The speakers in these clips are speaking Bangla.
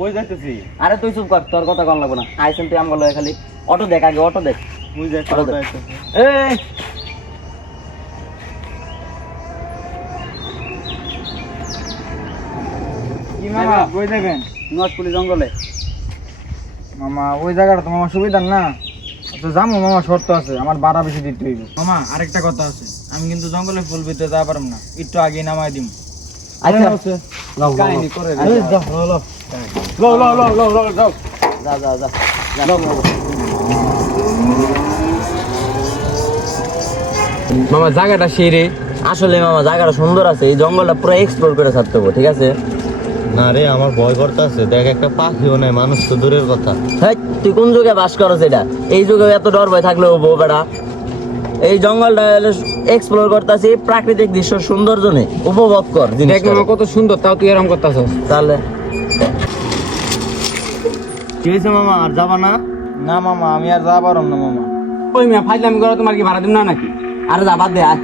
কই যাইতেছি? আরে তুই চুপ কর, তোর কথা কম লাগবো না। আইছেন তুই আমগুলো খালি অটো দেখ, আগে অটো দেখ। মুই যাইতে অটো দেখ। যাইতেছি। এই কি মামা কই যাবেন? নটপুলি জঙ্গলে। মামা ওই জায়গাটা তো মামা সুবিধার না। আচ্ছা যাবো মামা, শর্ত আছে, আমার ভাড়া বেশি দিতে হইব। মামা আরেকটা কথা আছে, আমি কিন্তু জঙ্গলে ফুল ভিতরে যাওয়া পারব না, একটু আগে নামাই দিম। আচ্ছা কাহিনী করে এই যাও। যা যা যা মামা জায়গাটা সেই রে। আসলে মামা জায়গাটা সুন্দর আছে, এই জঙ্গলটা পুরো এক্সপ্লোর করে ছাড়তে হবে, ঠিক আছে? না রে, আমার ভয় করতেছে। দেখ একটা পাখিও নাই, মানুষ তো দূরের কথা। হেই, তুই কোন যুগে বাস করছ? এটা এই যুগে এত ডর ভয় থাকলেও বউ বেড়া, এই জঙ্গলটা এক্সপ্লোর করতেছি, প্রাকৃতিক দৃশ্য সৌন্দর্য নেই, উপভোগ কর দেখ জিনিসটা। মামা কত সুন্দর, তাও তুই এরকম করতেছস। তাহলে কি হয়েছে মামা, আর যাবা না? না মামা আমি আর যাওয়া পারব না মামা। ওই মিয়া ফাইজলামি করো, তোমার কি ভাড়া দিব না নাকি? আরে যা বাদ দে, আয়।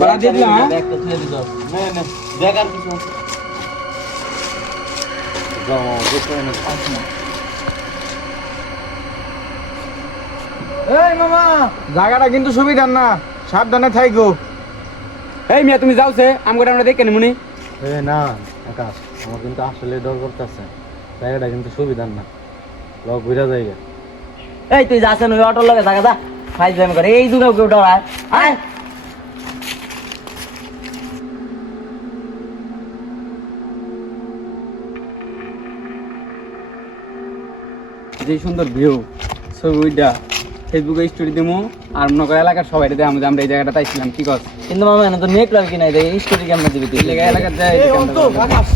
ভাড়া দিয়ে দিলাম, হ্যাঁ? ব্যাগটা থুয়ে দিছ। নে নে, দেখ আর কিছু আছে। যাও মামা, দেখতে এনে। এই মামা জায়গাটা কিন্তু সুবিধার না, সাবধানে থাইকো। এই মিয়া তুমি যাওছে আমগো আমরা দেখে নিমুনি। এ না আকাশ, আমার কিন্তু আসলে ডর করতেছে। জায়গাটা কিন্তু সুবিধার না। লগ ঘুরা জায়গা। এই তুই যাচ্ছেন ওই অটোর লগে থাকা, যা ফাইজলামি করে, এই যুগে কেউ ডরায়? আয়। যে সুন্দর ভিউ, ছবি ওইটা ফেসবুকে স্টোরি দিমু, আর মনে করে এলাকার সবাই দেখামু যে আমরা এই জায়গাটা তাইছিলাম। কি কর কিন্তু মামা এনে তো নেটওয়ার্ক কি নাই, এই স্টোরি কেমন দিবি তুই? এই জায়গা এলাকার যায় এই অন্তু, আকাশ,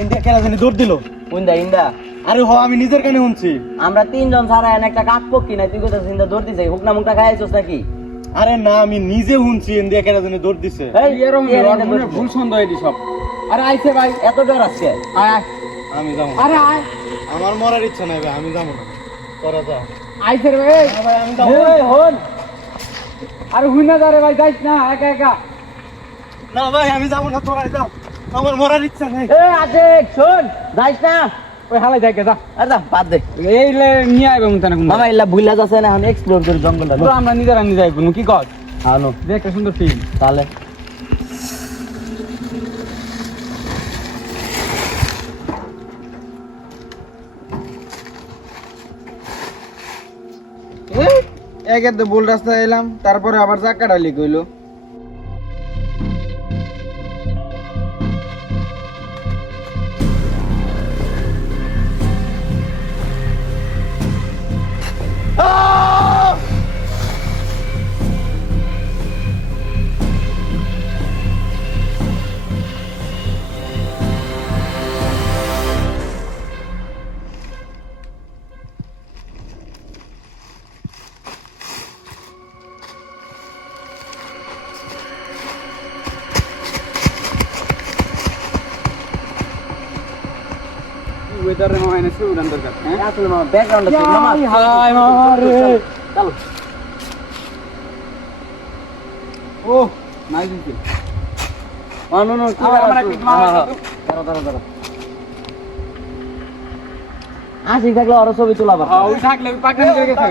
ইন্ডিয়া কেন জানি দৌড় দিল। ইন্দা ইন্দা, আরে হ, আমি নিজের কানে শুনছি। আমরা তিনজন ছাড়া এনে একটা কাক পক্ষী নাই, তুই কোথাও চিন্তা দৌড় দিছে, হুকনা মুকনা খাইছিস নাকি? আরে না, আমি নিজে শুনছি ইন্ডিয়া কেন জানি দৌড় দিছে। এই এরকম কে এনে দৌড় ভুল দিছে? সন্দেহ এটি সব। আরে আইছে ভাই, এত ডর আজকে? আয় আয়, আমি যাবো না। আরে আয়, আমার মরার ইচ্ছা নাই ভাই, আমি যাবো না। তোরা যা। আইছে রে ভাই। না ভাই, আমি যাবো না। এই হন, আরে হুই না যা রে ভাই, যাইস না একা একা। না ভাই, আমি যাবো না, তোরা যাও। আমার মরার ইচ্ছা নেই। এ আছে শোন, যাইস না। ওই হালাই যাই যা, আরে যা বাদ দে এই নিয়ে আইবে মন তানা কোন। মামা, এলা ভুলা যাচ্ছে না, এখন এক্সপ্লোর করি জঙ্গলটা। তো আমরা নিজেরা নিজে আইব কি কর? আনো যে একটা সুন্দর ফিল। তাহলে একের তো ভুল রাস্তায় এলাম, তারপরে আবার চাক্কাটা লিক হইলো। ওয়েদারে মামা এনে শুরু গান দরকার। হ্যাঁ আসলে মামা ব্যাকগ্রাউন্ড আছে মামা। হাই মামা রে, চলো ও নাই দিতে। নো নো, কি আমার একটা মামা আছে। ধরো ধরো ধরো, আসি থাকলে আরো ছবি তোলা পারবো। ওই থাকলে ওই পাকড়ে নিয়ে গেছে।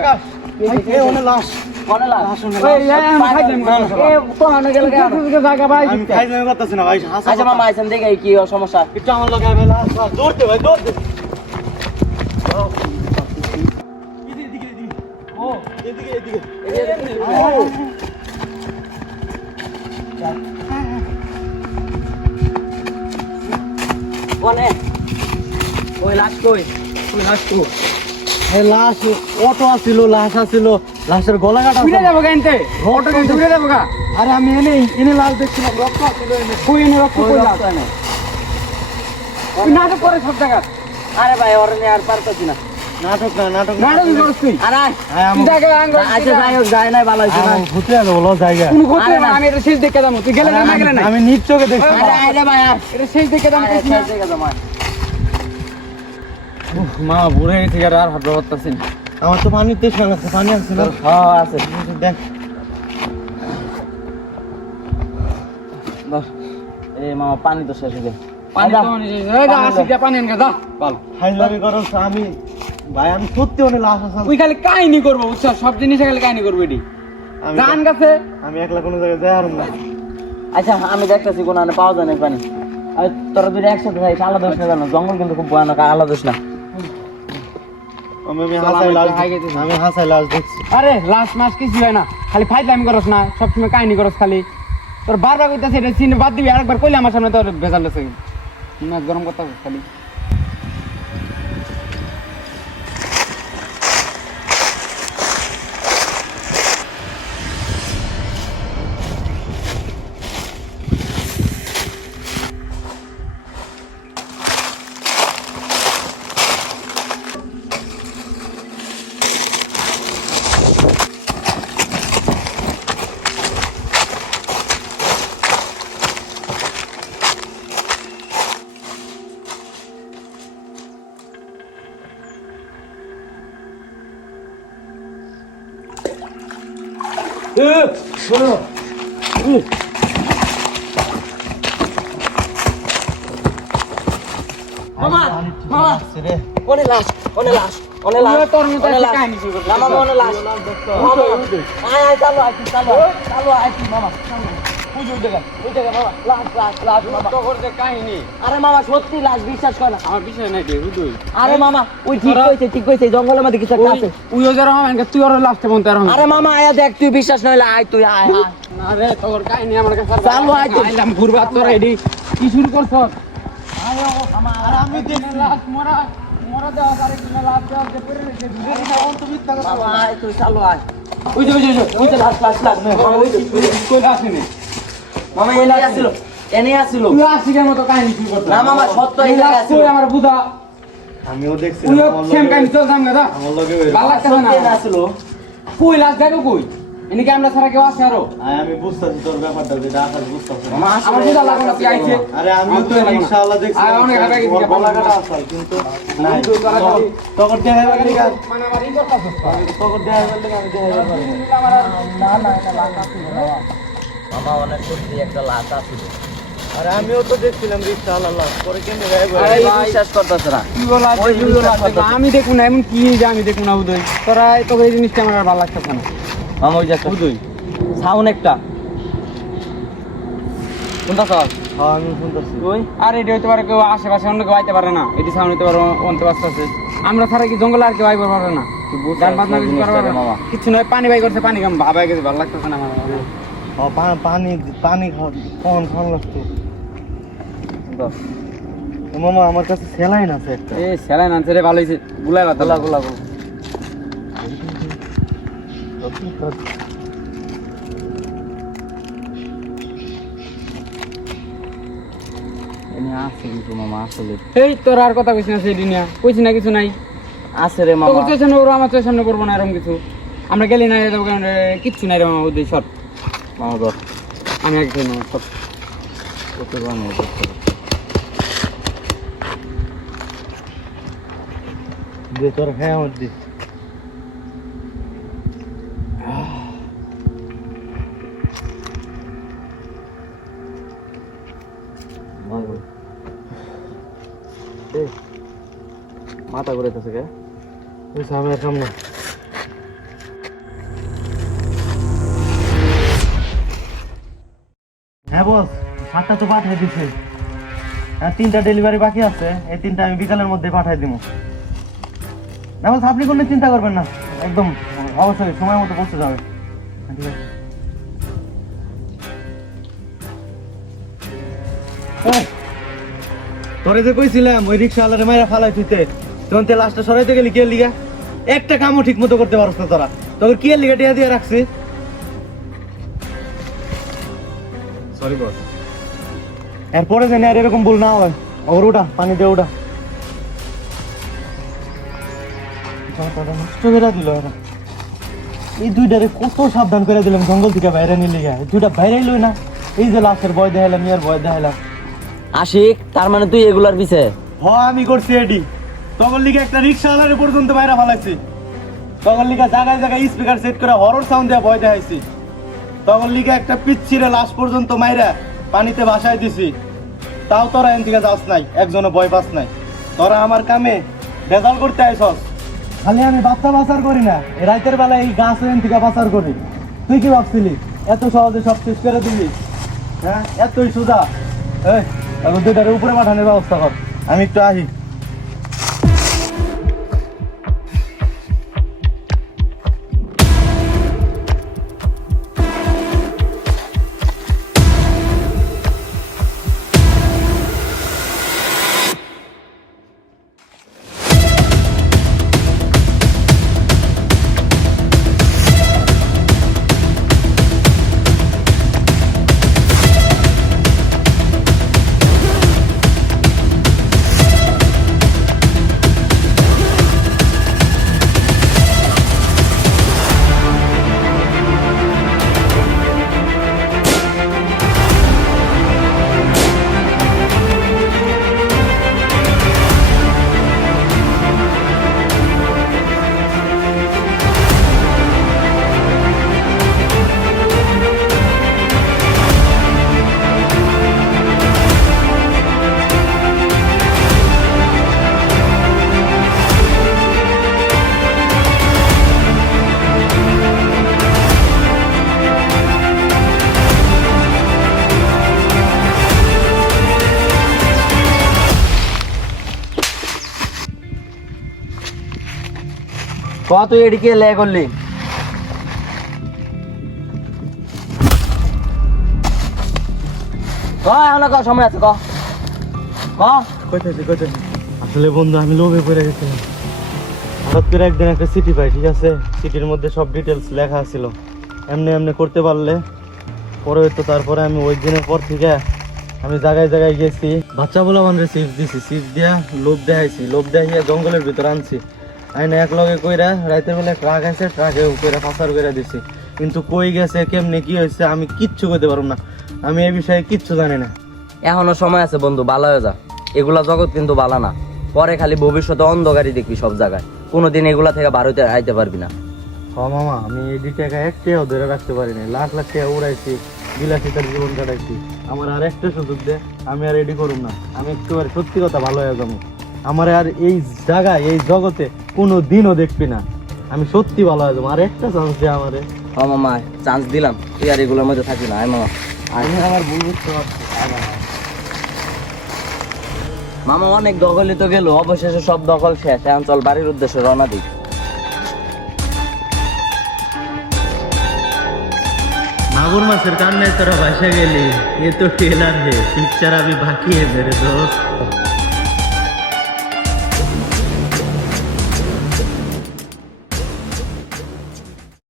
এই ওনে লাশ। কোনে লাগ? এই আমি খাইলাম না। এ তো আনে গেল কেন? জায়গা ভাই আমি খাইতে পারতাছি না ভাই। হাসা আচ্ছা মামা আইছেন দেখে কি সমস্যা? একটু আমার লগে আয়, লাশ লাশ দৌড়তে ভাই, দৌড়তে। এদিকে এদিকে। ও এদিকে এদিকে। কোনে? ওই লাশ কই? ওই আসতো এই লাশ, অটো আছিল, লাশ আছিল, লাশের গলা কাটা উড়ে আছে। যাবো গাইতে অটো কিন্তু উড়ে যাবো গা। আরে আমি এনে এনে লাশ দেখছিলাম, রক্ত আছিল এনে। কই এনে রক্ত কই লাগ। কোনে? তুই নাটক করে সব জায়গা। আরে ভাই ওরে নিয়ে আর পারতাছি না। নাটক না, নাটক না। নাটক করছিস তুই। আরে আয়। তুই জায়গা আঙ্গ। আচ্ছা যাই হোক, যায় নাই ভালো হয়েছে না। ভূতে আছে বলো জায়গা। কোন করতে আরে না, না। আমি এটা শেষ দেখে দাম। তুই গেলে না গেলে না। আমি নিজ চোখে দেখছি। আরে আয় রে ভাই আয়। এটা শেষ দেখে দাম আয়, কইছ না। ঠিক আছে ভাই। মা বুড়ে গেছে আর হাত ধরতাছিস। আমার তো পানির তেষ্টা লাগছে, পানি আছে না? হ্যাঁ আছে। দেখ ধর। এই মামা পানি তো শেষ হয়ে গেছে। পানি আচ্ছা। তো মানে এই যা আসি যা পানি এনে দা বল হাইলামি করো আমি ভাই আমি সত্যি অনেক লাশ আছে তুই খালি কাহিনী করবো বুঝছো সব জিনিসে খালি কাহিনী করবি এটি গান গাছে আমি একলা কোনো জায়গায় যাই হারুম না আচ্ছা আমি দেখতেছি কোনো আনে পাওয়া যায় না পানি আর তোরা দুটো একসাথে থাকি আলাদা দোষ না জানো জঙ্গল কিন্তু খুব ভয়ানক আলাদা দোষ না আমি চল, হাসাই আমি লাশ তো হাই গেতেছি। আমি হাসাই লাশ দেখছি আরে লাস্ট মাস কিছু হয় না খালি ফাইজলামি করস না সবসময় কাহিনী করস খালি তোর বারবার কইতাছে এটা চিনে বাদ দিবি আরেকবার কইলে আমার সামনে তোর ভেজাল আছে মাছ গরম করতে খালি মামা মামা কোনে লাশ কোনে লাশ কোনে লাশ তোর মতো কোনে একটা লাশ কাহিনী শুরু করতে না মামা কোনে লাশ মামা আয় আয় চালো আয় চালো চালো আয় মামা বুঝুই দেখা মামা লাশ লাশ লাশ মামা তোর যে কাহিনী আরে মামা সত্যি লাশ বিশ্বাস কর না আমার বিষয় নাই রে হুদুই আরে মামা ওই ঠিক কইছে জঙ্গলের মধ্যে কিছু একটা আছে ওই যারা হবে তুই ওর লাস্টে বলতে আর আরে মামা আয়া দেখ তুই বিশ্বাস নইলে আয় তুই আয় আয় না রে তোর কাহিনী আমার কাছে চালু আয় তুই। আইলাম ঘুরবা তোর এডি কি শুরু করছ আর আমি দেখছি লাস্ট মরা মরা দেওয়া আরে কিনা লাস্ট দেওয়া যে পড়ে রয়েছে মামা আয় তুই চালু আয় ওই যে ওই যে লাশ লাশ লাশ মামা ওই যে কই আসেনি মামা এনে আসিল তুই আশিকের মতো কাহিনী শুরু করছ না মামা সত্য এই এই জায়গায় লাস্ট আসিল আমার বুঝা আমিও দেখছি তুইও সেম কাহিনী চল সামনে দা আমার লগে ভালো লাগতেছে না সত্যি আসিল কই লাস্ট যাবো কই এনিকে আমরা ছাড়া কেউ আছে আরো আমি বুঝতাছি তোর ব্যাপারটা যেটা আকাশ বুঝতাছি মামা আমার বুঝা লাগে না তুই আইছে আরে আমিও তো ইনশাআল্লাহ দেখছি আর অনেক আগে গেছি বলাকাটা আসল কিন্তু নাই তখন দেখা গেল ঠিক আছে মানে আমার ই করতাছস তখন দেখা গেল ঠিক আমি দেখা গেল মামা অনেক সত্যি একটা লাশ আসিল আরে আমিও তো দেখছিলাম রিক্সা আল্লাহ পরে কেন আরে এই বিশ্বাস করতেছে না আমি দেখুন না এমন কি যে আমি দেখুন না উদয় তোরা তোকে এই জিনিসটা আমার আর ভালো লাগতেছে না মামা ওই যে একটা উদয় সাউন্ড একটা কোনটা সর হ্যাঁ আমি শুনতেছি ওই আর এটি হইতে পারে কেউ আশেপাশে অন্য কেউ আইতে পারে না এটি সাউন্ড হইতে পারে অন্ত আছে আমরা ছাড়া কি জঙ্গলে আর কেউ আইতে পারে না গান বাজনা কিছু করা পারে না কিছু নয় পানি বাই করছে পানি কাম ভাবাই গেছে ভালো লাগতেছে না আমার পানি পানি কোন খান লাগতো মামা আমার কাছে স্যালাইন আছে একটা এ স্যালাইন আনছে রে ভালো হইছে গুলাই বাদ গোলা গোলা গোলা এনে আছে কিন্তু মামা আসলে এই তোর আর কথা কইছিস না সেই দিনিয়া কইছিস না কিছু নাই আছে রে তোর মামা চোখের সামনে ওরা আমার চোখের সামনে করবো না এরকম কিছু আমরা গেলি না কিচ্ছু নাই রে মামা উদয় সর মামা ধর আমি একদিন সব কত বানি দে তোর হ্যাঁ আমার দে মাথা ঘুরাইতেছে কে ওই সামনে সামনে হ্যাঁ বস 7টা তো পাঠিয়ে দিছে আর 3টা ডেলিভারি বাকি আছে এই 3টা আমি বিকালের মধ্যে পাঠিয়ে দিব না বস আপনি কোনো চিন্তা করবেন না একদম অবশ্যই সময় মতো পৌঁছে যাবে ঠিক আছে তোরে যে কইছিলাম ওই রিক্সাওয়ালারে মাইরা ফালাই তুইতে তখন তে লাস্টে সরাইতে গেলি কে লিগা একটা কামও ঠিক মতো করতে পারছ না তোরা তোর কি লিগা টিয়া দিয়ে রাখছি সরি বস এরপরে জানি আর এরকম ভুল না হয় ওর ওটা পানি দিয়ে ওটা নষ্ট করে দিল ওরা এই দুইটারে কত সাবধান করে দিলাম জঙ্গল থেকে বাইরে নিয়ে লিগা দুইটা বাইরে লই না এই যে লাশের ভয় দেখাইলাম ইয়ার ভয় দেখাইলাম আশিক তার মানে তুই এগুলার পিছে আমি করছি এডি তখন লিগে একটা রিক্সাওয়ালারে পর্যন্ত বাইরে ফালাইছি তখন লিগে জায়গায় জায়গায় স্পিকার সেট করে হরর সাউন্ড দিয়ে ভয় দেখাইছি তখন লিগে একটা পিচ্ছিরে লাশ পর্যন্ত মাইরা পানিতে ভাসায় দিছি তাও তোরা এন থেকে যাস নাই, একজনে ভয় পাস নাই। তোরা আমার কামে বেজাল করতে আইসস। খালি আমি বাচ্চা বাচার করি না, এই রাতের বেলায় এই গাছ এন থেকে বাচার করি। তুই কি ভাবছিলি এত সহজে সব শেষ করে দিবি? হ্যাঁ, এতই সোজা? এই এখন দুইটারে উপরে পাঠানোর ব্যবস্থা কর, আমি একটু আহি। ক তুই এদিকে লে করলি? ক এখন ক, সময় আছে, ক ক। কইতেছি। আসলে বন্ধু আমি লোভে পড়ে গেছিলাম। হঠাৎ করে একদিন একটা চিঠি পাই, ঠিক আছে? চিঠির মধ্যে সব ডিটেলস লেখা ছিল। এমনি এমনি করতে পারলে পরে হইতো। তারপরে আমি ওই দিনের পর থেকে আমি জায়গায় জায়গায় গেছি, বাচ্চা বলে মানে চিপস দিছি, চিপস দিয়া লোভ দেখাইছি, লোভ দেখাইয়া জঙ্গলের ভিতর আনছি। আইনে এক লগে কইরা রাতের বেলা ট্রাক আছে, ট্রাকে কইরা পাচার করে দিছি। কিন্তু কই গেছে, কেমনে কি হয়েছে আমি কিচ্ছু করতে পারবো না। আমি এই বিষয়ে কিচ্ছু জানি না। এখনো সময় আছে বন্ধু, ভালো হয়ে যা। এগুলা জগৎ কিন্তু ভালো না, পরে খালি ভবিষ্যতে অন্ধকারই দেখবি সব জায়গায়। কোনোদিন এগুলা থেকে ভারতে আইতে পারবি না। মামা, আমি এই টাকা একটাও ধরে রাখতে পারি না। লাখ লাখ টাকা উড়াইছি, বিলাসিতার জীবন কাটাইছি। আমার আর একটা সুযোগ দে, আমি আর রেডি করুম না। আমি একেবারে সত্যি কথা ভালো হয়ে যাবো। আমার আর এই জায়গায় এই জগতে কোনো দিনও দেখবি না। আমি সত্যি ভালো হয়ে যাবো। আর একটা চান্স দে আমারে। ও মামা, চান্স দিলাম, তুই আর এগুলোর মধ্যে থাকি না। আয় মামা, আমি আমার ভুল বুঝতে পারছি। মামা অনেক দখলই তো গেল, অবশেষে সব দখল শেষ। এখন চল বাড়ির উদ্দেশ্যে রওনা দিই। মাগুর মাছের কান্নায় তোরা ভাসা গেলি, এ তো টেলার হে, পিকচার আমি বাকি হে মেরে দোস্ত।